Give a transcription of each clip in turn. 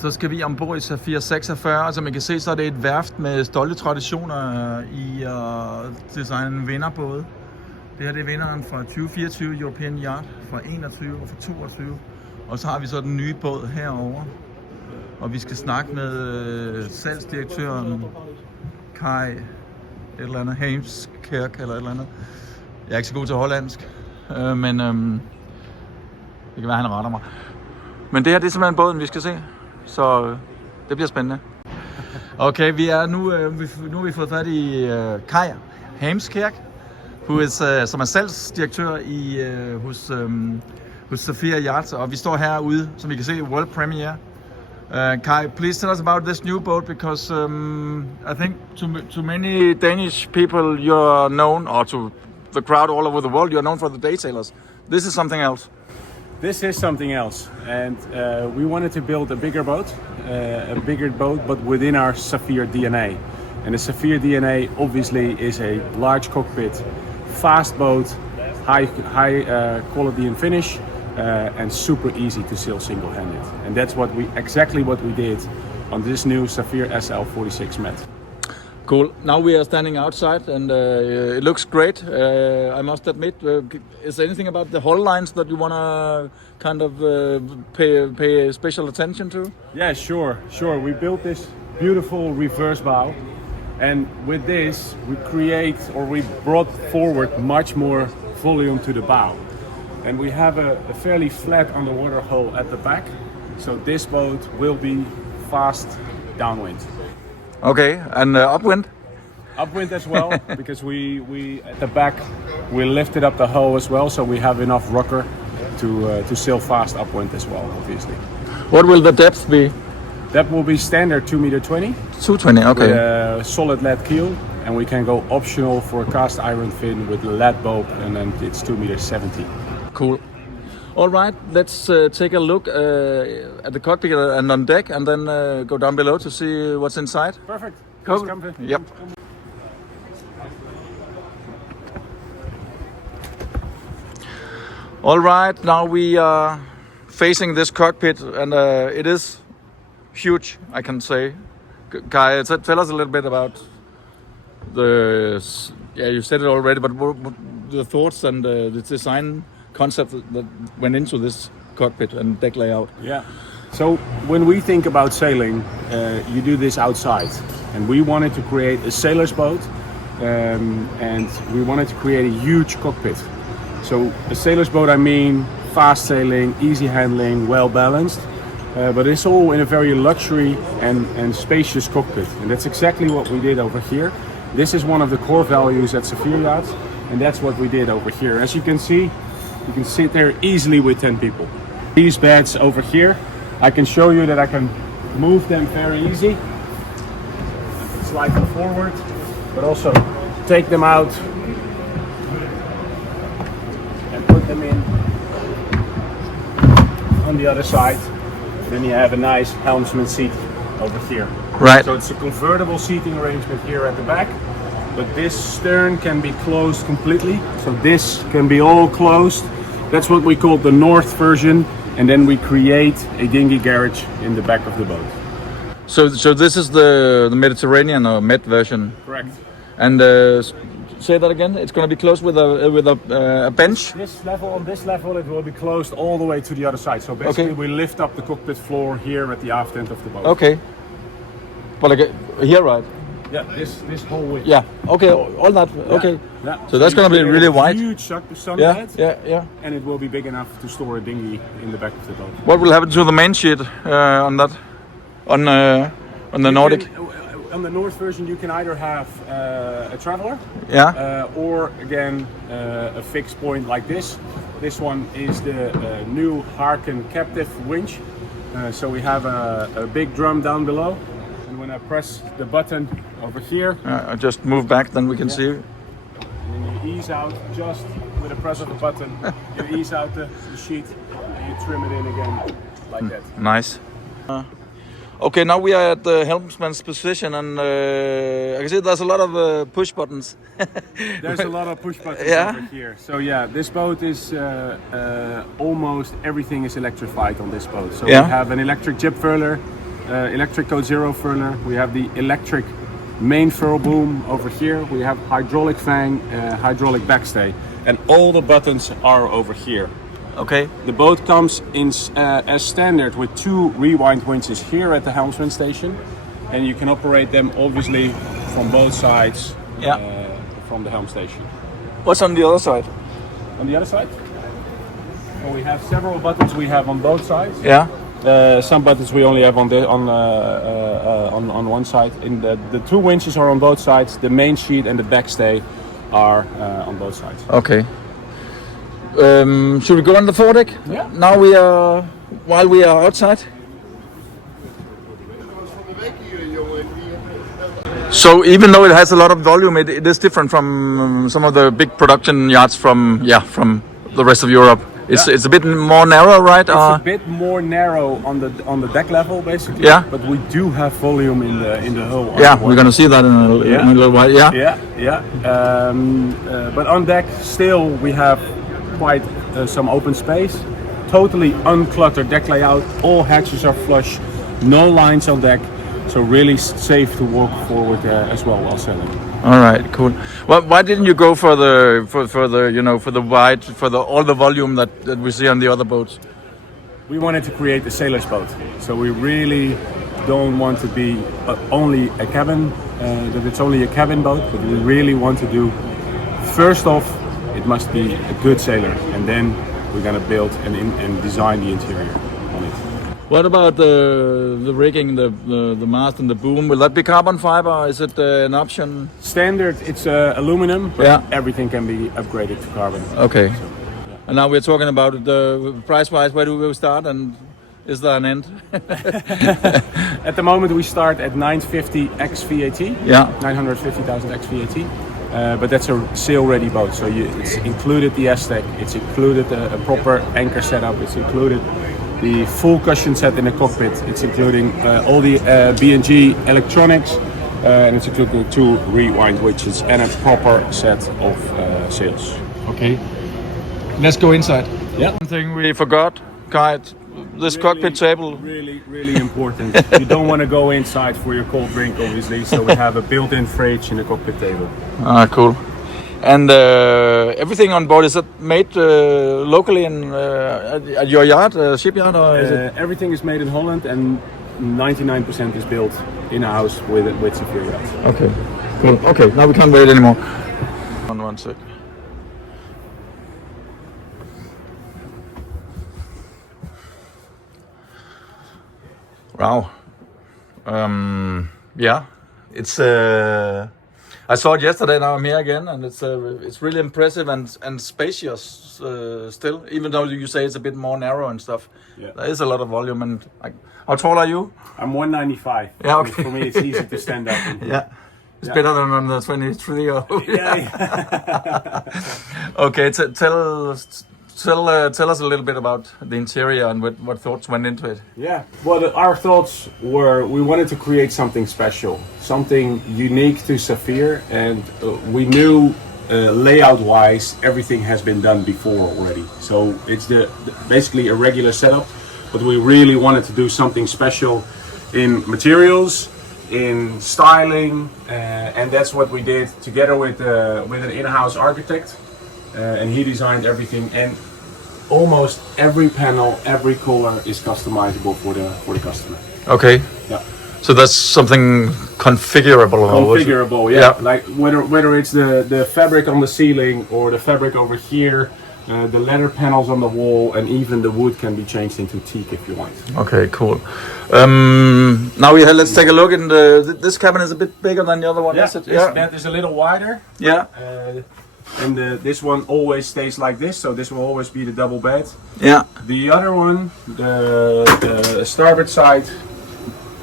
Så skal vi ombord i Saffier 46, som I kan se, så er det et værft med stolte traditioner i at designe vinderbåde. Det her det er vinderen fra 2024 European Yacht, fra 21 og fra 22. Og så har vi så den nye båd herovre. Og vi skal snakke med salgsdirektøren Kai, et eller andet, Heemskerk eller et eller andet. Jeg er ikke så god til hollandsk, men det kan være, han retter mig. Men det her det er simpelthen båden, vi skal se. Så det bliver spændende. Okay, nu har vi fået fat i Kai Heemskerk, som er salgsdirektør hos Saffier Yachts, og vi står herude, som I kan se, World Premiere. Kai, please tell us about this new boat, because I think to many Danish people you're known, or to the crowd all over the world, you're known for the day sailors. This is something else. This is something else, and we wanted to build a bigger boat, but within our Saffier DNA. And the Saffier DNA obviously is a large cockpit, fast boat, high quality and finish, and super easy to sail single-handed. And that's exactly what we did on this new Saffier SL46 Met. Cool. Now we are standing outside, and it looks great. I must admit, is there anything about the hull lines that you want to kind of pay special attention to? Yeah, sure. We built this beautiful reverse bow, and with this we brought forward much more volume to the bow. And we have a fairly flat underwater hull at the back, so this boat will be fast downwind. Okay, and upwind? Upwind as well, because we at the back we lifted up the hull as well, so we have enough rocker to sail fast upwind as well, obviously. What will the depth be? That will be standard 2.20 meters. 220, okay. With a solid lead keel, and we can go optional for a cast iron fin with lead bulb, and then it's 2.70 meters. Cool. All right, let's take a look at the cockpit and on deck, and then go down below to see what's inside. Perfect. Cool. Yep. All right, now we are facing this cockpit, and it is huge, I can say. Kai, tell us a little bit about you said it already, but the thoughts and the design concept that went into this cockpit and deck layout. Yeah. So when we think about sailing, you do this outside, and we wanted to create a sailor's boat, and we wanted to create a huge cockpit. So a sailor's boat, I mean fast sailing, easy handling, well balanced, but it's all in a very luxury and spacious cockpit, and that's exactly what we did over here. This is one of the core values at Saffier Yachts, and that's what we did over here. As you can see, you can sit there easily with 10 people. These beds over here, I can show you that I can move them very easy. I can slide them forward, but also take them out and put them in on the other side. Then you have a nice helmsman seat over here. Right. So it's a convertible seating arrangement here at the back. But this stern can be closed completely. So this can be all closed. That's what we call the north version. And then we create a dinghy garage in the back of the boat. So this is the Mediterranean or Med version. Correct. And say that again. It's going to be closed with a bench. On this level, it will be closed all the way to the other side. So basically, we lift up the cockpit floor here at the aft end of the boat. Okay. But here, right? Yeah, this whole width. Yeah. Okay. All that. Yeah. Okay. Yeah. So that's going to be really wide. Huge sunbed. Yeah. And it will be big enough to store a dinghy in the back of the boat. What will happen to the main sheet on that? On the Nordic? On the North version, you can either have a traveler, or again a fixed point like this. This one is the new Harken captive winch. So we have a big drum down below, and when I press the button over here, I just move back, then we can see. And then you ease out just with a press of the button. You ease out the sheet, and you trim it in again like that. Nice. Okay, now we are at the helmsman's position, and I can see there's a lot of push buttons. There's a lot of push buttons over here. So yeah, this boat is almost everything is electrified on this boat. So we have an electric jib furler, electric code 0 furler. We have the electric main furl boom over here. We have hydraulic fang, hydraulic backstay, and all the buttons are over here. Okay. The boat comes in as standard with 2 rewind winches here at the helmsman station, and you can operate them obviously from both sides from the helm station. What's on the other side? On the other side, well, we have several buttons we have on both sides. Yeah. Some buttons we only have on one side. In the 2 winches are on both sides. The main sheet and the backstay are on both sides. Okay. Should we go on the foredeck? Yeah. Now while we are outside. So even though it has a lot of volume, it is different from some of the big production yachts from the rest of Europe. It's a bit more narrow, right? It's a bit more narrow on the deck level, basically. Yeah. But we do have volume in the hull. Yeah, we're gonna see that in a little while. Yeah. Yeah. But on deck, still we have quite some open space. Totally uncluttered deck layout. All hatches are flush. No lines on deck. So really safe to walk forward as well while sailing. All right, cool. Well, why didn't you go for the wide, all the volume that we see on the other boats? We wanted to create a sailor's boat, so we really don't want to be only a cabin. That it's only a cabin boat, but we really want to do. First off, it must be a good sailor, and then we're gonna build and design the interior on it. What about the rigging, the mast and the boom? Will that be carbon fiber? Or is it an option? Standard, it's aluminum, but Yeah. everything can be upgraded to carbon. Okay. And now we're talking about the price-wise. Where do we start, and is there an end? At the moment, we start at 950 ex VAT. Yeah. 950,000 ex VAT. But that's a sail-ready boat, so it's included the S-Deck, it's included a proper anchor setup, it's included the full cushion set in the cockpit, it's including all the B&G electronics, and it's including 2 rewind winches and a proper set of sails. Okay. Let's go inside. Yeah. One thing we forgot, Kai, this cockpit table. Really important. You don't want to go inside for your cold drink, obviously, so we have a built-in fridge in the cockpit table. Ah, cool. And everything on board, is it made locally at your yard, shipyard, or is it? Everything is made in Holland, and 99% is built in-house with Saffier yachts. Okay, cool. Okay, now we can't wait anymore. One sec. Wow. Yeah, it's. I saw it yesterday. Now I'm here again, and it's really impressive and spacious still. Even though you say it's a bit more narrow and stuff, there is a lot of volume. And how tall are you? I'm 195. Yeah, okay. For me, it's easy to stand up. Yeah. It's better than on the 23 or Yeah. Okay, tell us a little bit about the interior and what thoughts went into it. Yeah, well, our thoughts were we wanted to create something special, something unique to Saffier, and we knew layout-wise everything has been done before already. So it's basically a regular setup, but we really wanted to do something special in materials, in styling, and that's what we did together with an in-house architect, and he designed everything. And almost every panel, every color is customizable for the customer. Okay. Yeah. So that's something configurable. Configurable, yeah. Like whether it's the fabric on the ceiling or the fabric over here, the leather panels on the wall, and even the wood can be changed into teak if you want. Okay, cool. Now let's take a look. In this cabin is a bit bigger than the other one. Yeah, Is it? this bed is a little wider. Yeah. And this one always stays like this, so this will always be the double bed. Yeah. The other one, the starboard side,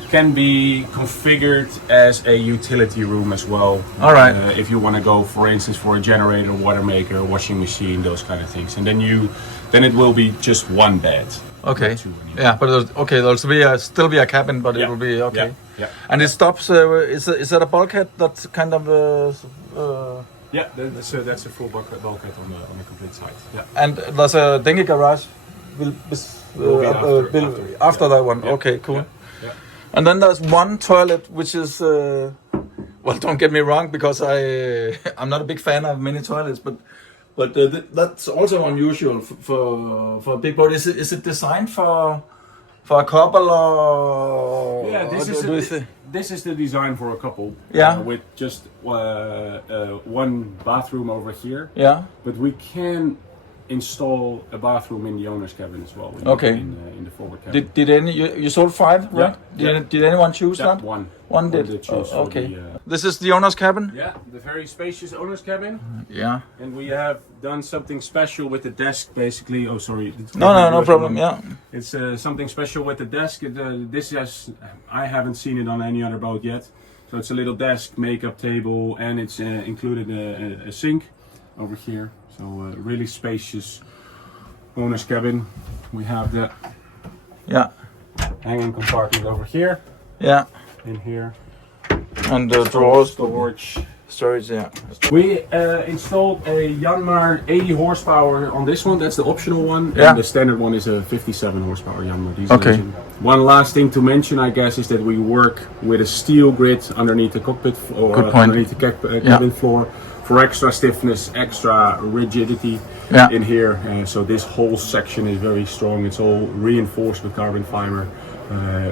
can be configured as a utility room as well. All right. If you want to go, for instance, for a generator, water maker, washing machine, those kind of things, and then it will be just one bed. Okay. Yeah, but there'll still be a cabin, but it will be okay. Yeah. And it stops. Is that a bulkhead? That's kind of. Yeah, that's a full bulkhead on the complete site. Yeah. And there's a dinghy garage. After that one. Yeah. Okay, cool. Yeah. And then there's one toilet which is, well, don't get me wrong, because I'm not a big fan of many toilets, but that's also unusual for a big boat. Is it designed for a couple or? Yeah, this is the design for a couple. Yeah. With just one bathroom over here. Yeah. But we can install a bathroom in the owner's cabin as well. Okay. In the forward cabin. Did any you sold 5, right? Yeah. Did anyone choose that? One. One did. Choose for Okay. the, This is the owner's cabin. yeah, the very spacious owner's cabin. Yeah. And we have done something special with the desk, basically. Oh, sorry. No problem. Yeah. It's something special with the desk. This has, I haven't seen it on any other boat yet. So it's a little desk, makeup table, and it's included a sink over here. So really spacious owner's cabin. We have the hanging compartment over here. Yeah. In here. And the drawers, storage. Yeah. We installed a Yanmar 80 horsepower on this one. That's the optional one. Yeah. And the standard one is a 57 horsepower Yanmar diesel Okay. engine. One last thing to mention, I guess, is that we work with a steel grid underneath the cockpit or Good point. underneath the cabin floor for extra stiffness, extra rigidity in here. So this whole section is very strong. It's all reinforced with carbon fiber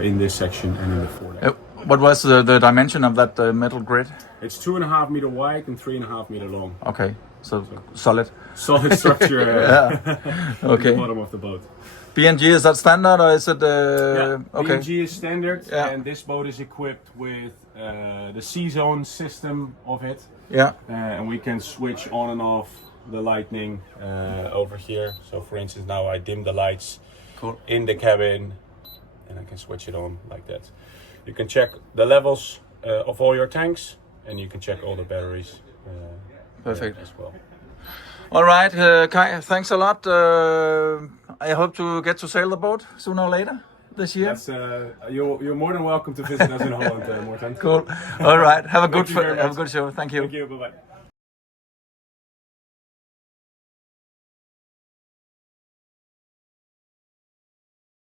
in this section and in the foredeck. What was the dimension of that metal grid? It's 2.5 meter wide and 3.5 meter long. Okay, so solid. Solid structure Okay. at the bottom of the boat. BNG, is that standard or is it? Okay. BNG is standard, Yeah. and this boat is equipped with the C-zone system of it. Yeah. And we can switch on and off the lighting over here. So for instance, now I dim the lights in the cabin and I can switch it on like that. You can check the levels of all your tanks and you can check all the batteries Perfect. as well. All right, Kai, thanks a lot. I hope to get to sail the boat sooner or later this year. That's, you're more than welcome to visit us in Holland, Morten. Cool. All right, have a Thank you very have a much. good show. Thank you. Thank you, bye-bye.